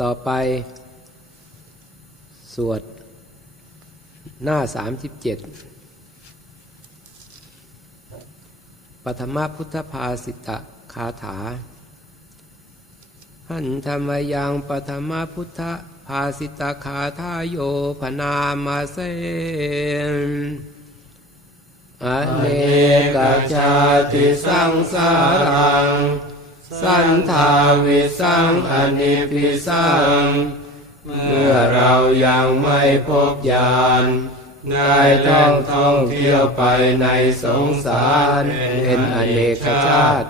ต่อไป สวดหน้าสามสิบเจ็ดปฐมพุทธภาสิตะคาถา หันธรรมยังปฐมพุทธภาสิตะคาทาโยพนามาเซนอเนกชาติสังสารัง สันทาวิสังอนิพิสัง เมื่อเรายังไม่พบญาณนายต้องท่องเที่ยวไปในสงสารเป็นอเนกชาติ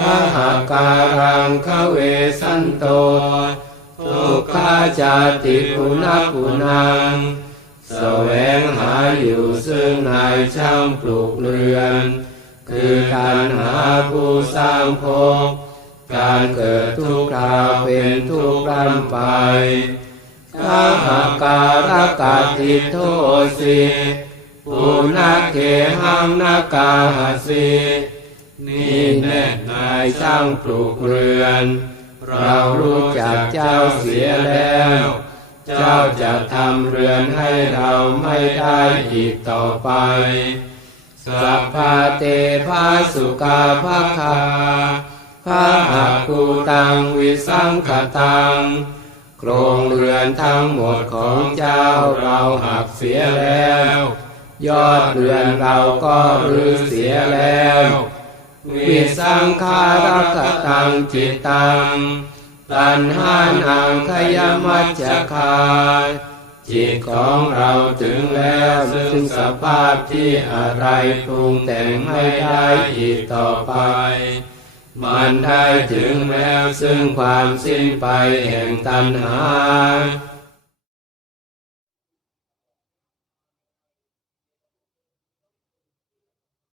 ขหาการังขเวสันโตทุกขาจาติปุณปุนังแสวงหาอยู่ซึ่งนายช่างปลูกเรือน คือการหาผู้สร้างภพการเกิดทุกข์ราเป็นทุกข์ร่ำไปข้าหาการกาติโทสิปุนาเกหังนากาหสินี่แน่นายช่างปลูกเรือน เรารู้จักเจ้าเสียแล้ว เจ้าจะทำเรือนให้เราไม่ได้อีกต่อไป สัพพาเตภาสุกาภาคาภาหักคูตังวิสังขตัง โครงเรือนทั้งหมดของเจ้าเราหักเสียแล้ว ยอดเรือนเราก็รื้อเสียแล้ว วิสังขารกตังจิตตังตัณหานังขยมัจจคา จิตของเราถึงแล้วซึ่งสภาพที่อะไรปรุงแต่งไม่ได้อีกต่อไป มันได้ถึงแล้วซึ่งความสิ้นไปแห่งตัณหา